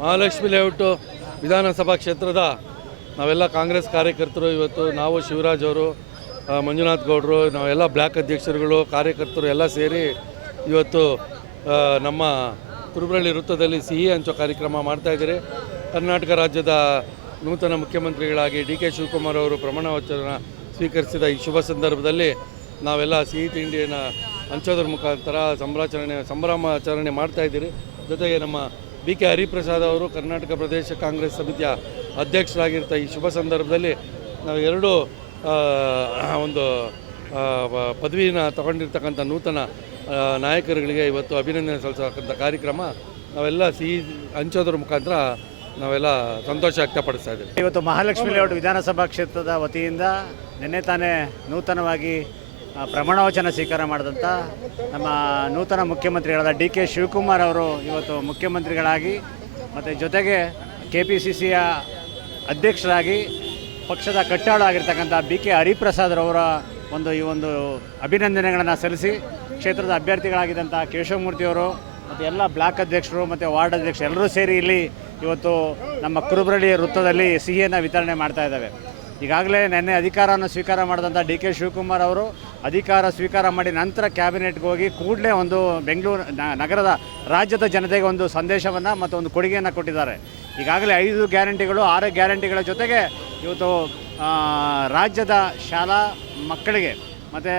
Mahalakshmi layout ವಿಧಾನಸಭಾ ಕ್ಷೇತ್ರದ ನಾವೆಲ್ಲ ಕಾಂಗ್ರೆಸ್ ಕಾರ್ಯಕರ್ತರು ಇವತ್ತು ನಾವು ಶಿವರಾಜ್ ಅವರು ಮಂಜುನಾಥ್ ಗೌಡರು ನಾವೆಲ್ಲ ಬ್ಲಾಕ್ ಅಧ್ಯಕ್ಷರುಗಳು ಕಾರ್ಯಕರ್ತರು ಎಲ್ಲ ಸೇರಿ ಇವತ್ತು ನಮ್ಮ ಕುರುಬರಳ್ಳಿ ವೃತ್ತದಲ್ಲಿ ಸಿಹಿ ಹಂಚೋ ಕಾರ್ಯಕ್ರಮ ಮಾಡ್ತಾಯಿದ್ದೀರಿ. ಕರ್ನಾಟಕ ರಾಜ್ಯದ ನೂತನ ಮುಖ್ಯಮಂತ್ರಿಗಳಾಗಿ ಡಿ ಕೆ ಶಿವಕುಮಾರ್ ಅವರು ಪ್ರಮಾಣ ವಚನ ಸ್ವೀಕರಿಸಿದ ಈ ಶುಭ ಸಂದರ್ಭದಲ್ಲಿ ನಾವೆಲ್ಲ ಸಿಹಿ ತಿಂಡಿಯನ್ನು ಹಂಚೋದ್ರ ಮುಖಾಂತರ ಸಂಭ್ರಮಾಚರಣೆ ಮಾಡ್ತಾಯಿದ್ದೀರಿ. ಜೊತೆಗೆ ನಮ್ಮ ಬಿ ಕೆ ಹರಿಪ್ರಸಾದ್ ಅವರು ಕರ್ನಾಟಕ ಪ್ರದೇಶ ಕಾಂಗ್ರೆಸ್ ಸಮಿತಿಯ ಅಧ್ಯಕ್ಷರಾಗಿರ್ತ ಈ ಶುಭ ಸಂದರ್ಭದಲ್ಲಿ ನಾವು ಎರಡು ಒಂದು ಪದವಿನ ತಗೊಂಡಿರ್ತಕ್ಕಂಥ ನೂತನ ನಾಯಕರುಗಳಿಗೆ ಇವತ್ತು ಅಭಿನಂದನೆ ಸಲ್ಲಿಸತಕ್ಕಂಥ ಕಾರ್ಯಕ್ರಮ ನಾವೆಲ್ಲ ಸಿಹಿ ಹಂಚೋದ್ರ ಮುಖಾಂತರ ನಾವೆಲ್ಲ ಸಂತೋಷ ವ್ಯಕ್ತಪಡಿಸ್ತಾ ಇದ್ದೀವಿ. ಇವತ್ತು ಮಹಾಲಕ್ಷ್ಮಿ ಲೇಔಟ್ ವಿಧಾನಸಭಾ ಕ್ಷೇತ್ರದ ವತಿಯಿಂದ ನಿನ್ನೆ ತಾನೇ ನೂತನವಾಗಿ ಪ್ರಮಾಣ ವಚನ ಸ್ವೀಕಾರ ಮಾಡಿದಂಥ ನಮ್ಮ ನೂತನ ಮುಖ್ಯಮಂತ್ರಿಗಳಾದ ಡಿ ಕೆ ಶಿವಕುಮಾರ್ ಅವರು ಇವತ್ತು ಮುಖ್ಯಮಂತ್ರಿಗಳಾಗಿ ಮತ್ತು ಜೊತೆಗೆ KPCCಯ ಅಧ್ಯಕ್ಷರಾಗಿ ಪಕ್ಷದ ಕಟ್ಟಾಳು ಆಗಿರ್ತಕ್ಕಂಥ ಬಿ ಕೆ ಹರಿಪ್ರಸಾದ್ರವರ ಈ ಒಂದು ಅಭಿನಂದನೆಗಳನ್ನು ಸಲ್ಲಿಸಿ ಕ್ಷೇತ್ರದ ಅಭ್ಯರ್ಥಿಗಳಾಗಿದ್ದಂಥ ಕೇಶವಮೂರ್ತಿಯವರು ಮತ್ತು ಎಲ್ಲ ಬ್ಲಾಕ್ ಅಧ್ಯಕ್ಷರು ಮತ್ತು ವಾರ್ಡ್ ಅಧ್ಯಕ್ಷರು ಎಲ್ಲರೂ ಸೇರಿ ಇಲ್ಲಿ ಇವತ್ತು ನಮ್ಮ ಕುರುಬರಳ್ಳಿ ವೃತ್ತದಲ್ಲಿ ಸಿಹಿಯನ್ನು ವಿತರಣೆ ಮಾಡ್ತಾ ಇದ್ದಾವೆ. ಈಗಾಗಲೇ ನಿನ್ನೆ ಅಧಿಕಾರವನ್ನು ಸ್ವೀಕಾರ ಮಾಡಿದಂಥ ಡಿ ಕೆ ಶಿವಕುಮಾರ್ ಅವರು ಅಧಿಕಾರ ಸ್ವೀಕಾರ ಮಾಡಿ ನಂತರ ಕ್ಯಾಬಿನೆಟ್ಗೆ ಹೋಗಿ ಕೂಡಲೇ ಒಂದು ಬೆಂಗಳೂರು ನಗರದ ರಾಜ್ಯದ ಜನತೆಗೆ ಒಂದು ಸಂದೇಶವನ್ನು ಮತ್ತು ಒಂದು ಕೊಡುಗೆಯನ್ನು ಕೊಟ್ಟಿದ್ದಾರೆ. ಈಗಾಗಲೇ 5 ಗ್ಯಾರಂಟಿಗಳು 6 ಗ್ಯಾರಂಟಿಗಳ ಜೊತೆಗೆ ಇವತ್ತು ರಾಜ್ಯದ ಶಾಲಾ ಮಕ್ಕಳಿಗೆ ಮತ್ತು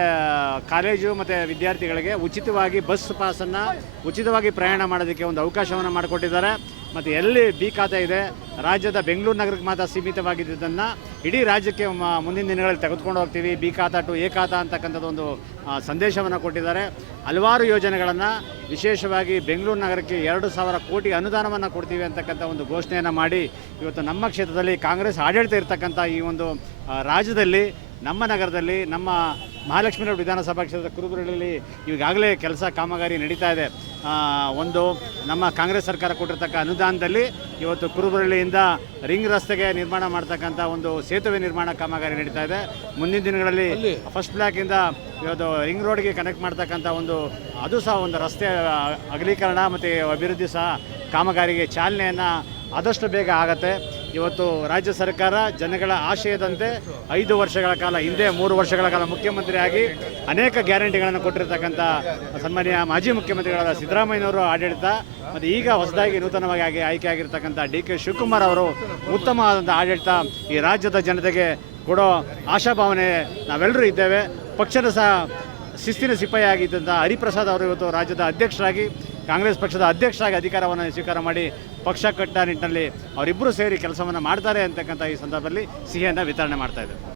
ಕಾಲೇಜು ಮತ್ತು ವಿದ್ಯಾರ್ಥಿಗಳಿಗೆ ಉಚಿತವಾಗಿ ಬಸ್ ಪಾಸನ್ನು ಉಚಿತವಾಗಿ ಪ್ರಯಾಣ ಮಾಡೋದಕ್ಕೆ ಒಂದು ಅವಕಾಶವನ್ನು ಮಾಡಿಕೊಟ್ಟಿದ್ದಾರೆ. ಮತ್ತು ಎಲ್ಲಿ ಬಿ ಖಾತೆ ಇದೆ ರಾಜ್ಯದ ಬೆಂಗಳೂರು ನಗರಕ್ಕೆ ಮಾತ್ರ ಸೀಮಿತವಾಗಿದ್ದನ್ನು ಇಡೀ ರಾಜ್ಯಕ್ಕೆ ಮುಂದಿನ ದಿನಗಳಲ್ಲಿ ತೆಗೆದುಕೊಂಡು ಹೋಗ್ತೀವಿ. ಬಿ ಖಾತಾ ಟು ಎ ಖಾತಾ ಅಂತಕ್ಕಂಥದ್ದು ಒಂದು ಸಂದೇಶವನ್ನು ಕೊಟ್ಟಿದ್ದಾರೆ. ಹಲವಾರು ಯೋಜನೆಗಳನ್ನು ವಿಶೇಷವಾಗಿ ಬೆಂಗಳೂರು ನಗರಕ್ಕೆ 2,000 ಕೋಟಿ ಅನುದಾನವನ್ನು ಕೊಡ್ತೀವಿ ಅಂತಕ್ಕಂಥ ಒಂದು ಘೋಷಣೆಯನ್ನು ಮಾಡಿ ಇವತ್ತು ನಮ್ಮ ಕ್ಷೇತ್ರದಲ್ಲಿ ಕಾಂಗ್ರೆಸ್ ಆಡಳಿತ ಇರತಕ್ಕಂಥ ಈ ಒಂದು ರಾಜ್ಯದಲ್ಲಿ ನಮ್ಮ ನಗರದಲ್ಲಿ ನಮ್ಮ ಮಹಾಲಕ್ಷ್ಮಿ ಲೇಔಟ್ ವಿಧಾನಸಭಾ ಕ್ಷೇತ್ರದ ಕುರುಬರಳ್ಳಿಯಲ್ಲಿ ಈಗಾಗಲೇ ಕೆಲಸ ಕಾಮಗಾರಿ ನಡೀತಾ ಇದೆ. ಒಂದು ನಮ್ಮ ಕಾಂಗ್ರೆಸ್ ಸರ್ಕಾರ ಕೊಟ್ಟಿರ್ತಕ್ಕ ಅನುದಾನದಲ್ಲಿ ಇವತ್ತು ಕುರುಬರಳ್ಳಿಯಿಂದ ರಿಂಗ್ ರಸ್ತೆಗೆ ನಿರ್ಮಾಣ ಮಾಡ್ತಕ್ಕಂಥ ಒಂದು ಸೇತುವೆ ನಿರ್ಮಾಣ ಕಾಮಗಾರಿ ನಡೀತಾ ಇದೆ. ಮುಂದಿನ ದಿನಗಳಲ್ಲಿ ಫಸ್ಟ್ ಬ್ಲಾಕಿಂದ ಇವತ್ತು ರಿಂಗ್ ರೋಡ್ಗೆ ಕನೆಕ್ಟ್ ಮಾಡ್ತಕ್ಕಂಥ ಅದು ಸಹ ಒಂದು ರಸ್ತೆ ಅಗಲೀಕರಣ ಮತ್ತು ಅಭಿವೃದ್ಧಿ ಸಹ ಕಾಮಗಾರಿಗೆ ಚಾಲನೆಯನ್ನು ಆದಷ್ಟು ಬೇಗ ಆಗತ್ತೆ. ಇವತ್ತು ರಾಜ್ಯ ಸರ್ಕಾರ ಜನಗಳ ಆಶಯದಂತೆ 5 ವರ್ಷಗಳ ಕಾಲ ಹಿಂದೆ 3 ವರ್ಷಗಳ ಕಾಲ ಮುಖ್ಯಮಂತ್ರಿಯಾಗಿ ಅನೇಕ ಗ್ಯಾರಂಟಿಗಳನ್ನು ಕೊಟ್ಟಿರ್ತಕ್ಕಂಥ ಸನ್ಮಾನ್ಯ ಮಾಜಿ ಮುಖ್ಯಮಂತ್ರಿಗಳಾದ ಸಿದ್ದರಾಮಯ್ಯನವರು ಆಡಳಿತ ಮತ್ತು ಈಗ ಹೊಸದಾಗಿ ನೂತನವಾಗಿ ಆಯ್ಕೆಯಾಗಿರ್ತಕ್ಕಂಥ ಡಿ ಕೆ ಶಿವಕುಮಾರ್ ಅವರು ಉತ್ತಮವಾದಂಥ ಆಡಳಿತ ಈ ರಾಜ್ಯದ ಜನತೆಗೆ ಕೊಡೋ ಆಶಾಭಾವನೆ ನಾವೆಲ್ಲರೂ ಇದ್ದೇವೆ. ಪಕ್ಷದ ಸಹ ಶಿಸ್ತಿನ ಸಿಪಾಯಿಯಾಗಿದ್ದಂಥ ಹರಿಪ್ರಸಾದ್ ಅವರು ಇವತ್ತು ರಾಜ್ಯದ ಅಧ್ಯಕ್ಷರಾಗಿ ಕಾಂಗ್ರೆಸ್ ಪಕ್ಷದ ಅಧ್ಯಕ್ಷರಾಗಿ ಅಧಿಕಾರವನ್ನು ಸ್ವೀಕಾರ ಮಾಡಿ ಪಕ್ಷ ಕಟ್ಟ ನಿಟ್ಟಿನಲ್ಲಿ ಅವರಿಬ್ಬರು ಸೇರಿ ಕೆಲಸವನ್ನು ಮಾಡ್ತಾರೆ ಅಂತಕ್ಕಂಥ ಈ ಸಂದರ್ಭದಲ್ಲಿ ಸಿಹಿಯನ್ನು ವಿತರಣೆ ಮಾಡ್ತಾ ಇದ್ದಾರೆ.